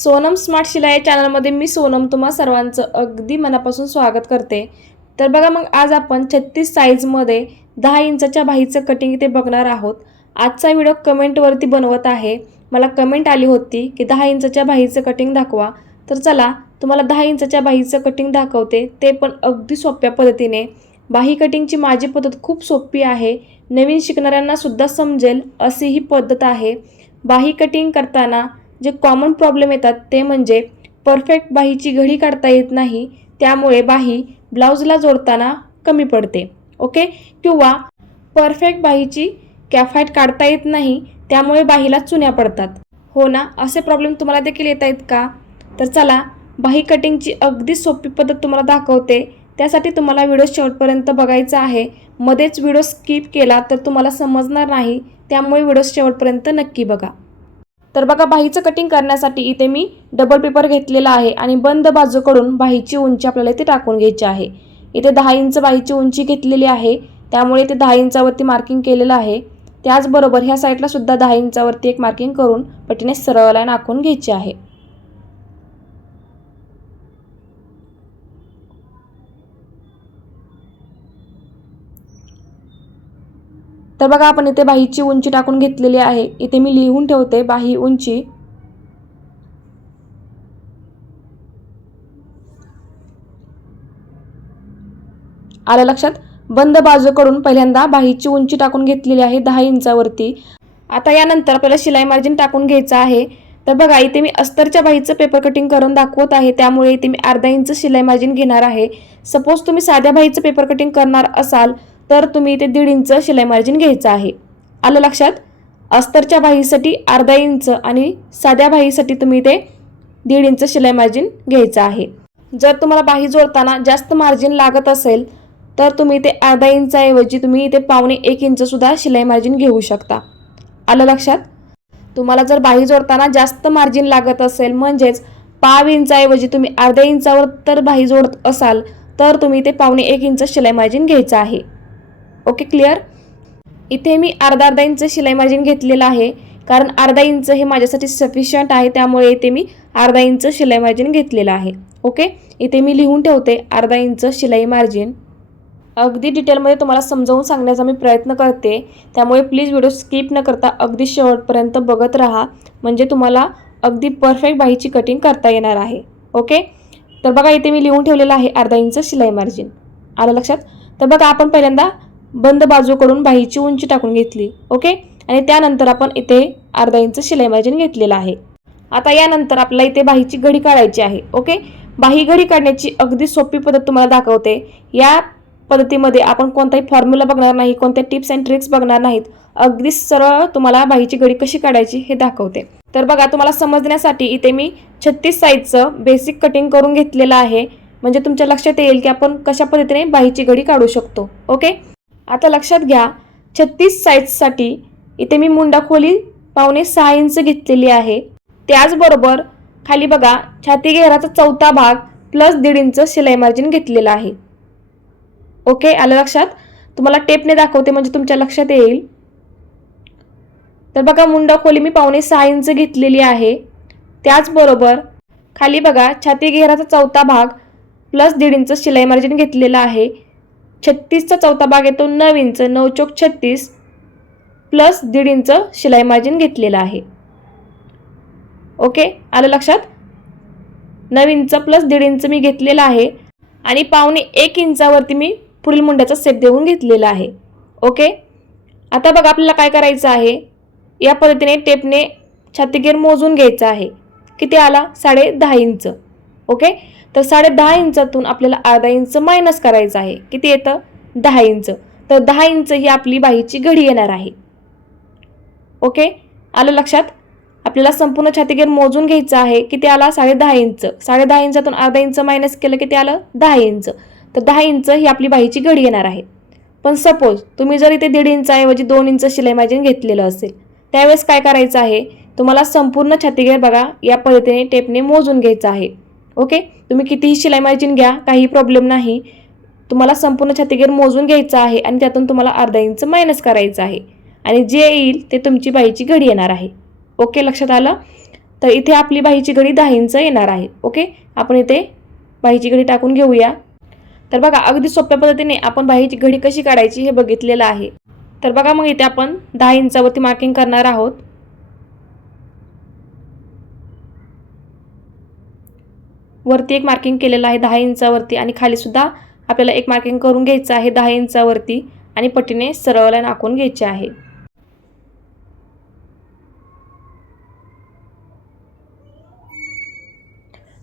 Sonam smart शिलाई या चॅनलमध्ये मी सोनम तुम्हा सर्वांचं अगदी मनापासून स्वागत करते. तर बघा मग आज आपण छत्तीस साईजमध्ये दहा इंचाच्या बाहीचं कटिंग इथे बघणार आहोत. आजचा व्हिडिओ कमेंटवरती बनवत आहे. मला कमेंट आली होती की दहा इंचाच्या बाहीचं कटिंग दाखवा. तर चला तुम्हाला दहा इंचाच्या बाहीचं कटिंग दाखवते. ते पण अगदी सोप्या पद्धतीने. बाही कटिंगची माझी पद्धत खूप सोपी आहे. नवीन शिकणाऱ्यांनासुद्धा समजेल अशी ही पद्धत आहे. बाही कटिंग करताना जे कॉमन प्रॉब्लेम येतात ते म्हणजे परफेक्ट बाहीची घडी काढता येत नाही त्यामुळे बाही ब्लाऊजला जोडताना कमी पडते ओके किंवा परफेक्ट बाहीची कॅफाईट काढता येत नाही त्यामुळे बाहीला चुन्या पडतात. हो ना? असे प्रॉब्लेम तुम्हाला देखील येत आहेत का? तर चला बाही कटिंगची अगदी सोपी पद्धत तुम्हाला दाखवते. त्यासाठी तुम्हाला व्हिडिओ शेवटपर्यंत बघायचा आहे. मध्येच व्हिडिओ स्किप केला तर तुम्हाला समजणार नाही त्यामुळे व्हिडिओ शेवटपर्यंत नक्की बघा. तर बघा बाहीचं कटिंग करण्यासाठी इथे मी डबल पेपर घेतलेला आहे आणि बंद बाजूकडून बाहीची उंची आपल्याला इथे टाकून घ्यायची आहे. इथे दहा इंच बाहीची उंची घेतलेली आहे त्यामुळे इथे दहा इंचावरती मार्किंग केलेलं आहे. त्याचबरोबर ह्या साईडला सुद्धा दहा इंचावरती एक मार्किंग करून पटीने सरळ लाईन आखून घ्यायची आहे. तर बघा आपण इथे बाहीची उंची टाकून घेतलेली आहे. इथे मी लिहून ठेवते बाही उंची. आलं लक्षात? बंद बाजूकडून पहिल्यांदा बाहीची उंची टाकून घेतलेली आहे दहा इंचावरती. आता यानंतर आपल्याला शिलाई मार्जिन टाकून घ्यायचं आहे. तर बघा इथे मी अस्तरच्या बाहीचं पेपर कटिंग करून दाखवत आहे. त्यामुळे इथे मी अर्धा इंच शिलाई मार्जिन घेणार आहे. सपोज तुम्ही साध्या बाहीचं पेपर कटिंग करणार असाल तर तुम्ही इथे दीड इंच शिलाई मार्जिन घ्यायचं आहे. आलं लक्षात? अस्तरच्या बाहीसाठी अर्धा इंच आणि साध्या बाहीसाठी तुम्ही इथे दीड इंच शिलाई मार्जिन घ्यायचं आहे. जर तुम्हाला बाही जोडताना जास्त मार्जिन लागत असेल तर तुम्ही इथे अर्धा इंचाऐवजी तुम्ही इथे पावणे एक इंचसुद्धा शिलाई मार्जिन घेऊ शकता. आलं लक्षात? तुम्हाला जर बाही जोडताना जास्त मार्जिन लागत असेल म्हणजेच पाव इंचाऐवजी तुम्ही अर्ध्या इंचावर तर बाही जोडत असाल तर तुम्ही ते पावणे एक इंच शिलाई मार्जिन घ्यायचं आहे. Okay clear? इथे मी अर्धा अर्धा इंच शिलाई मार्जिन घेतलेलं आहे. कारण अर्धा इंच हे माझ्यासाठी सफिशियंट आहे त्यामुळे इथे मी अर्धा इंच शिलाई मार्जिन घेतलेलं आहे. ओके? इथे मी लिहून ठेवते अर्धा इंच शिलाई मार्जिन अगदी डिटेलमध्ये तुम्हाला समजावून सांगण्याचा मी प्रयत्न करते. त्यामुळे प्लीज व्हिडिओ स्किप न करता अगदी शेवटपर्यंत बघत राहा. म्हणजे तुम्हाला अगदी परफेक्ट बाहीची कटिंग करता येणार आहे. ओके? तर बघा इथे मी लिहून ठेवलेलं आहे अर्धा इंच शिलाई मार्जिन आलं लक्षात? तर बघा आपण पहिल्यांदा बंद बाजूकडून बाहीची उंची टाकून घेतली ओके? आणि त्यानंतर आपण इथे अर्धा इंच शिलाई मार्जिन घेतलेला आहे. आता यानंतर आपल्याला इथे बाहीची घडी काढायची आहे ओके? बाही घडी काढण्याची अगदी सोपी पद्धत तुम्हाला दाखवते. या पद्धतीमध्ये आपण कोणताही फॉर्म्युला बघणार नाही कोणत्या टिप्स अँड ट्रिक्स बघणार नाहीत. अगदी सरळ तुम्हाला बाहीची घडी कशी काढायची हे दाखवते. तर बघा तुम्हाला समजण्यासाठी इथे मी छत्तीस साईजचं बेसिक कटिंग करून घेतलेलं आहे. म्हणजे तुमच्या लक्षात येईल की आपण कशा पद्धतीने बाहीची घडी काढू शकतो ओके? आता लक्षात घ्या छत्तीस साईजसाठी इथे मी मुंडा खोली पावणे सहा इंच घेतलेली आहे. त्याचबरोबर खाली बघा छाती घेराचा चौथा भाग प्लस दीड इंच शिलाई मार्जिन घेतलेला आहे. ओके आलं लक्षात? तुम्हाला टेपने दाखवते म्हणजे तुमच्या लक्षात येईल. तर बघा मुंडा खोली मी पावणे सहा इंच घेतलेली आहे. त्याचबरोबर खाली बघा छाती घेराचा चौथा भाग प्लस दीड इंच शिलाई मार्जिन घेतलेला आहे. छत्तीसचा चौथा भाग येतो नऊ इंच नऊ चौक छत्तीस प्लस दीड इंच शिलाई मार्जिन घेतलेलं आहे. ओके? आलं लक्षात? नऊ इंच प्लस दीड इंच मी घेतलेला आहे आणि पावणे एक इंचावरती मी पुढील मुंड्याचा सेप देऊन घेतलेला आहे. ओके? आता बघा आपल्याला काय करायचं आहे? या पद्धतीने टेपने छातीगेर मोजून घ्यायचं आहे. किती आला? साडे दहा इंच. ओके? तर साडे दहा इंचातून आपल्याला अर्धा इंच मायनस करायचं आहे. किती येतं? दहा इंच. तर दहा इंच ही आपली बाहीची घडी येणार आहे. ओके? आलं लक्षात? आपल्याला संपूर्ण छातीगेर मोजून घ्यायचं आहे. किती आला? साडे दहा इंच. साडे दहा इंचातून अर्धा इंच मायनस केलं किती आलं? दहा इंच. तर दहा इंच ही आपली बाहीची घडी येणार आहे. पण सपोज तुम्ही जर इथे दीड इंचाऐवजी दोन इंच शिलाई मार्जिन घेतलेलं असेल त्यावेळेस काय करायचं आहे? तुम्हाला संपूर्ण छातीगेर बघा या पद्धतीने टेपने मोजून घ्यायचं आहे. ओके? तुम्ही कितीही शिलाई मार्जिन घ्या काही प्रॉब्लेम नाही. तुम्हाला संपूर्ण छातीगेर मोजून घ्यायचं आहे आणि त्यातून तुम्हाला अर्धा इंच मायनस करायचं आहे. आणि जे येईल ते तुमची बाईची घडी येणार आहे. ओके? लक्षात आलं? तर इथे आपली बाहीची घडी दहा इंच येणार आहे. ओके? आपण इथे बाहीची घडी टाकून घेऊया. तर बघा अगदी सोप्या पद्धतीने आपण बाहीची घडी कशी काढायची हे बघितलेलं आहे. तर बघा मग इथे आपण दहा इंचावरती मार्किंग करणार आहोत. वरती एक मार्किंग केलेलं आहे दहा इंचावरती आणि खाली सुद्धा आपल्याला एक मार्किंग करून घ्यायचं आहे दहा इंचावरती आणि पट्टीने सरळ लाईन आखून घ्यायची आहे.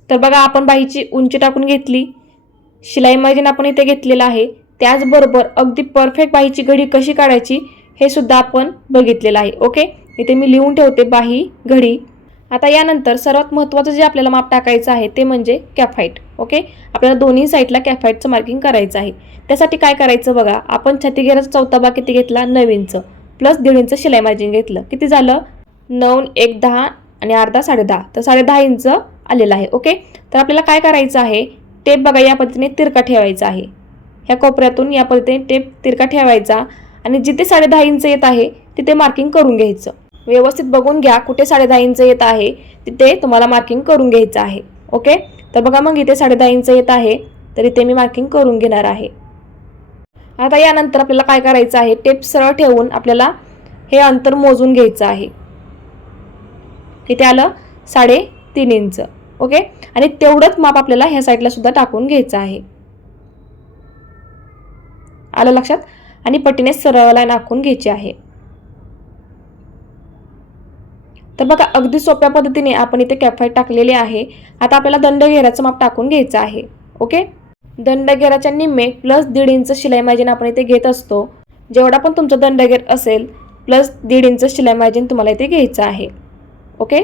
तर बघा आपण बाहीची उंची टाकून घेतली. शिलाई मार्जिन आपण इथे घेतलेलं आहे. त्याचबरोबर अगदी परफेक्ट बाहीची घडी कशी काढायची हे सुद्धा आपण बघितलेलं आहे. ओके इथे मी लिहून ठेवते बाही घडी. आता यानंतर सर्वात महत्त्वाचं जे आपल्याला माप टाकायचं आहे ते म्हणजे कॅफाईट ओके? आपल्याला दोन्ही साईडला कॅफाईटचं मार्किंग करायचं आहे. त्यासाठी काय करायचं बघा आपण छातीगेराचा चौथा भाग किती घेतला? नऊ इंच प्लस दीड इंच शिलाई मार्जिन घेतलं. किती झालं? नऊ एक दहा आणि अर्धा साडे दहा तर साडे दहा इंच आलेलं आहे ओके? तर आपल्याला काय करायचं आहे? टेप बघा या पद्धतीने तिरका ठेवायचा आहे. ह्या कोपऱ्यातून या पद्धतीने टेप तिरका ठेवायचा आणि जिथे साडे दहा इंच येत आहे तिथे मार्किंग करून घ्यायचं. व्यवस्थित बघून घ्या कुठे साडेदहा इंच येत आहे तिथे तुम्हाला मार्किंग करून घ्यायचं आहे. ओके तर बघा मग इथे साडेदहा इंच येत आहे तर इथे मी मार्किंग करून घेणार आहे. आता यानंतर आपल्याला काय करायचं आहे? टेप सरळ ठेवून आपल्याला हे अंतर मोजून घ्यायचं आहे. इथे आलं साडे तीन इंच. ओके आणि तेवढंच माप आपल्याला ह्या साईडला सुद्धा टाकून घ्यायचं आहे. आलं लक्षात? आणि पट्टीने सरळ लाईन आखून घ्यायची आहे. तर बघा अगदी सोप्या पद्धतीने आपण इथे कॅफाईट टाकलेले आहे. आता आपल्याला दंड घेराचं माप टाकून घ्यायचं आहे. ओके? दंड घेराच्या निम्मे प्लस दीड इंच शिलाई मार्जिन आपण इथे घेत असतो. जेवढा पण तुमचा दंडगेर असेल प्लस दीड इंच शिलाई मार्जिन तुम्हाला इथे घ्यायचं आहे. ओके?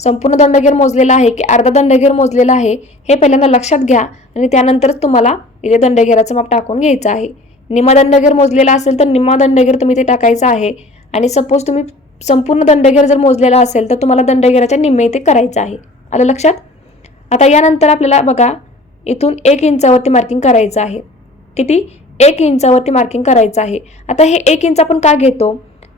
संपूर्ण दंडघेर मोजलेला आहे की अर्धा दंडघेर मोजलेला आहे हे पहिल्यांदा लक्षात घ्या आणि त्यानंतरच तुम्हाला इथे दंडघेराचं माप टाकून घ्यायचं आहे. निम्मा दंडघेर मोजलेला असेल तर निम्मा दंडघेर तुम्ही इथे टाकायचा आहे. आणि सपोज तुम्ही संपूर्ण दंडगेर जर मोजलेला असेल तर तुम्हाला दंडगेराच्या निम्मे इथे करायचं आहे. आलं लक्षात? आता यानंतर आपल्याला बघा इथून एक इंचावरती मार्किंग करायचं आहे. किती? एक इंचावरती मार्किंग करायचं आहे. आता हे एक इंच आपण का घेतो?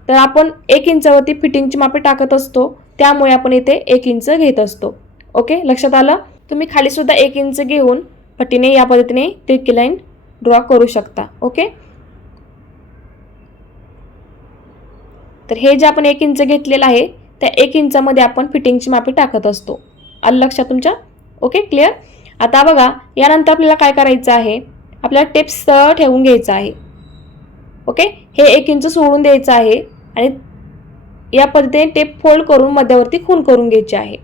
तर आपण एक इंचावरती फिटिंगची मापे टाकत असतो त्यामुळे आपण इथे एक इंच घेत असतो. ओके? लक्षात आलं? तुम्ही खाली सुद्धा एक इंच घेऊन पट्टीने या पद्धतीने तिरकी लाईन ड्रॉ करू शकता. ओके? तर हे जे आपण एक इंच घेतलेलं आहे त्या एक इंचामध्ये आपण फिटिंगची मापी टाकत असतो. आलं लक्षात तुमच्या? Okay clear? आता बघा यानंतर आपल्याला काय करायचं आहे? आपल्याला टेप ठेवून घ्यायचं आहे. ओके? हे एक इंच सोडून द्यायचं आहे आणि या पद्धतीने टेप फोल्ड करून मध्यावरती खून करून घ्यायची आहे.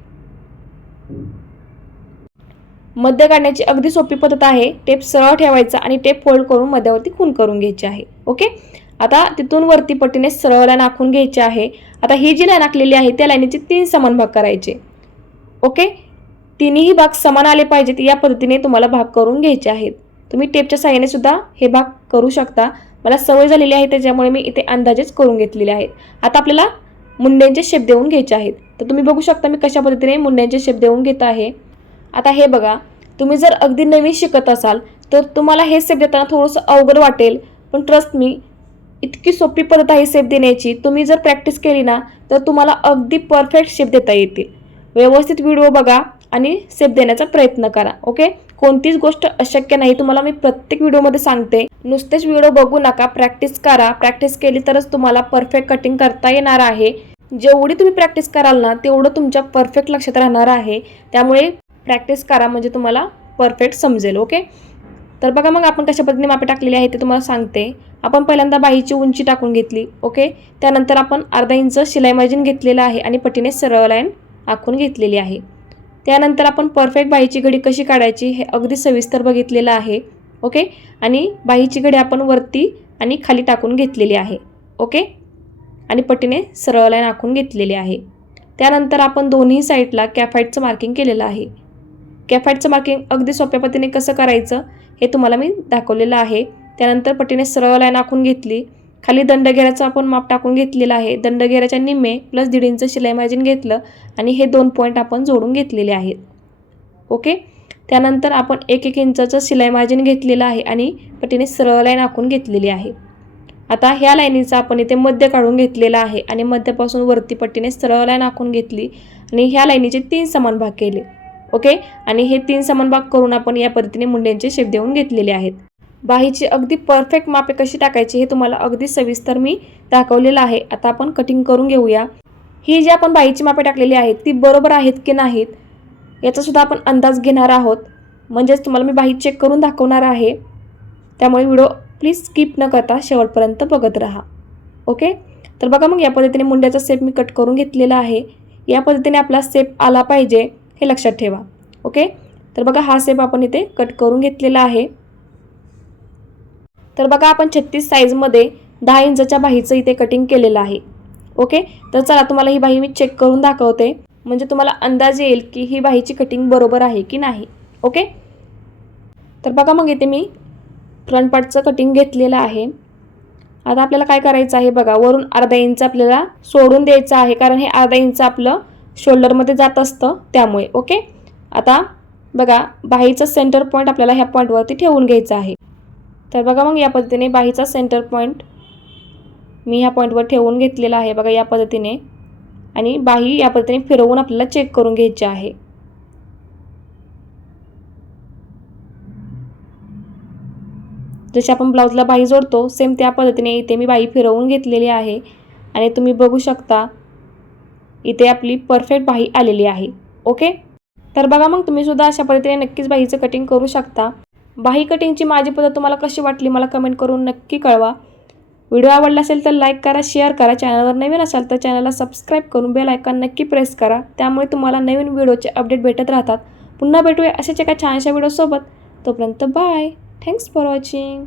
मध्य काढण्याची अगदी सोपी पद्धत आहे. टेप सरळ ठेवायचा आणि टेप फोल्ड करून मध्यावरती खून करून घ्यायची आहे. ओके? आता तिथून वरती पट्टीने सरळ लाईन आखून घ्यायची आहे. आता ही जी लाईन आखलेली आहे त्या लाईनीचे तीन समान भाग करायचे. ओके? तिन्ही भाग समान आले पाहिजेत या पद्धतीने तुम्हाला भाग करून घ्यायचे आहेत. तुम्ही टेपच्या साह्याने सुद्धा हे भाग करू शकता. मला सवय झालेली आहे त्याच्यामुळे मी इथे अंदाजेच करून घेतलेले आहेत. आता आपल्याला मुंड्यांचे शेप देऊन घ्यायचे आहेत. तर तुम्ही बघू शकता मी कशा पद्धतीने मुंड्यांचे शेप देऊन घेत आहे. आता हे बघा तुम्ही जर अगदी नवीन शिकत असाल तर तुम्हाला हे शेप देताना थोडंसं अवघड वाटेल पण ट्रस्ट मी इतकी सोपी पद्धत आहे शेप देण्याची. तुम्ही जर प्रॅक्टिस केली ना तर तुम्हाला अगदी परफेक्ट शेप देता येतील. व्यवस्थित व्हिडिओ बघा आणि शेप देण्याचा प्रयत्न करा ओके कोणतीच गोष्ट अशक्य नाही. तुम्हाला मी प्रत्येक व्हिडिओमध्ये सांगते नुसतेच व्हिडिओ बघू नका प्रॅक्टिस करा. प्रॅक्टिस केली तरच तुम्हाला परफेक्ट कटिंग करता येणार आहे. जेवढी तुम्ही प्रॅक्टिस कराल ना तेवढं तुमच्या परफेक्ट लक्षात राहणार आहे. त्यामुळे प्रॅक्टिस करा म्हणजे तुम्हाला परफेक्ट समजेल ओके तर बघा मग आपण कशा पद्धतीने मापे टाकलेले आहे ते तुम्हाला सांगते. आपण पहिल्यांदा बाहीची उंची टाकून घेतली ओके? त्यानंतर आपण अर्धा इंच शिलाई मार्जिन घेतलेलं आहे आणि पटीने सरळ लाईन आखून घेतलेली आहे. त्यानंतर आपण परफेक्ट बाहीची घडी कशी काढायची हे अगदी सविस्तर बघितलेलं आहे ओके? आणि बाहीची घडी आपण वरती आणि खाली टाकून घेतलेली आहे ओके? आणि पटीने सरळ लाईन आखून घेतलेली आहे. त्यानंतर आपण दोन्ही साईडला कॅफाईटचं मार्किंग केलेलं आहे. कॅफॅटचं मार्किंग अगदी सोप्या पद्धतीने कसं करायचं हे तुम्हाला मी दाखवलेलं आहे. त्यानंतर पट्टीने सरळ लाईन आखून घेतली. खाली दंडगेराचं आपण माप टाकून घेतलेलं आहे. दंडगेराच्या निम्मे प्लस दीड इंच शिलाई मार्जिन घेतलं आणि हे दोन पॉईंट आपण जोडून घेतलेले आहेत. ओके त्यानंतर आपण एक एक इंचाचं शिलाई मार्जिन घेतलेलं आहे आणि पटीने सरळ लाईन आखून घेतलेली आहे. आता ह्या लाईनीचा आपण इथे मध्य काढून घेतलेला आहे आणि मध्यापासून वरती पट्टीने सरळ लाईन आखून घेतली आणि ह्या लाईनीचे तीन समान भाग केले. ओके? आणि हे तीन समान भाग करून आपण या पद्धतीने मुंड्यांचे शेप देऊन घेतलेले आहेत. बाहीची अगदी परफेक्ट मापे कशी टाकायची हे तुम्हाला अगदी सविस्तर मी दाखवलेलं आहे. आता आपण कटिंग करून घेऊया. ही जी आपण बाहीची मापे टाकलेली आहेत ती बरोबर आहेत की नाहीत याचासुद्धा आपण अंदाज घेणार आहोत. म्हणजेच तुम्हाला मी बाही चेक करून दाखवणार आहे. त्यामुळे व्हिडिओ प्लीज स्किप न करता शेवटपर्यंत बघत राहा. ओके? तर बघा मग या पद्धतीने मुंड्याचा सेप मी कट करून घेतलेला आहे. या पद्धतीने आपला सेप आला पाहिजे. हे लक्षात ठेवा. ओके? तर बघा हा सेप आपण इथे कट करून घेतलेला आहे. तर बघा आपण छत्तीस साईजमध्ये दहा इंचच्या बाहीचं इथे कटिंग केलेलं आहे. ओके? तर चला तुम्हाला ही बाही मी चेक करून दाखवते. म्हणजे तुम्हाला अंदाज येईल की ही बाहीची कटिंग बरोबर आहे की नाही. ओके? तर बघा मग इथे मी फ्रंट पार्टचं कटिंग घेतलेलं आहे. आता आपल्याला काय करायचं आहे बघा वरून अर्धा इंच आपल्याला सोडून द्यायचं आहे कारण हे अर्धा इंच आपलं शोल्डरमध्ये जात असतं त्यामुळे ओके? आता बघा बाहीचा सेंटर पॉईंट आपल्याला ह्या पॉईंटवरती ठेवून घ्यायचं आहे. तर बघा मग या पद्धतीने बाहीचा सेंटर पॉईंट मी ह्या पॉईंटवर ठेवून घेतलेला आहे बघा या पद्धतीने. आणि बाही या पद्धतीने फिरवून आपल्याला चेक करून घ्यायची आहे. जशी आपण ब्लाऊजला बाही जोडतो सेम त्या पद्धतीने इथे मी बाही फिरवून घेतलेली आहे. आणि तुम्ही बघू शकता इथे आपली परफेक्ट बाही आलेली आहे ओके तर बघा मग तुम्ही सुद्धा अशा पद्धतीने नक्कीच बाहीचं कटिंग करू शकता. बाही कटिंगची माझी पद्धत तुम्हाला कशी वाटली मला कमेंट करून नक्की कळवा. व्हिडिओ आवडला असेल तर लाईक करा शेअर करा. चॅनलवर नवीन असाल तर चॅनलला सबस्क्राईब करून बेल आयकॉन नक्की प्रेस करा. त्यामुळे तुम्हाला नवीन व्हिडिओचे अपडेट भेटत राहतात. पुन्हा भेटूया अशाच एका छानशा व्हिडिओसोबत तोपर्यंत बाय थँक्स फॉर वॉचिंग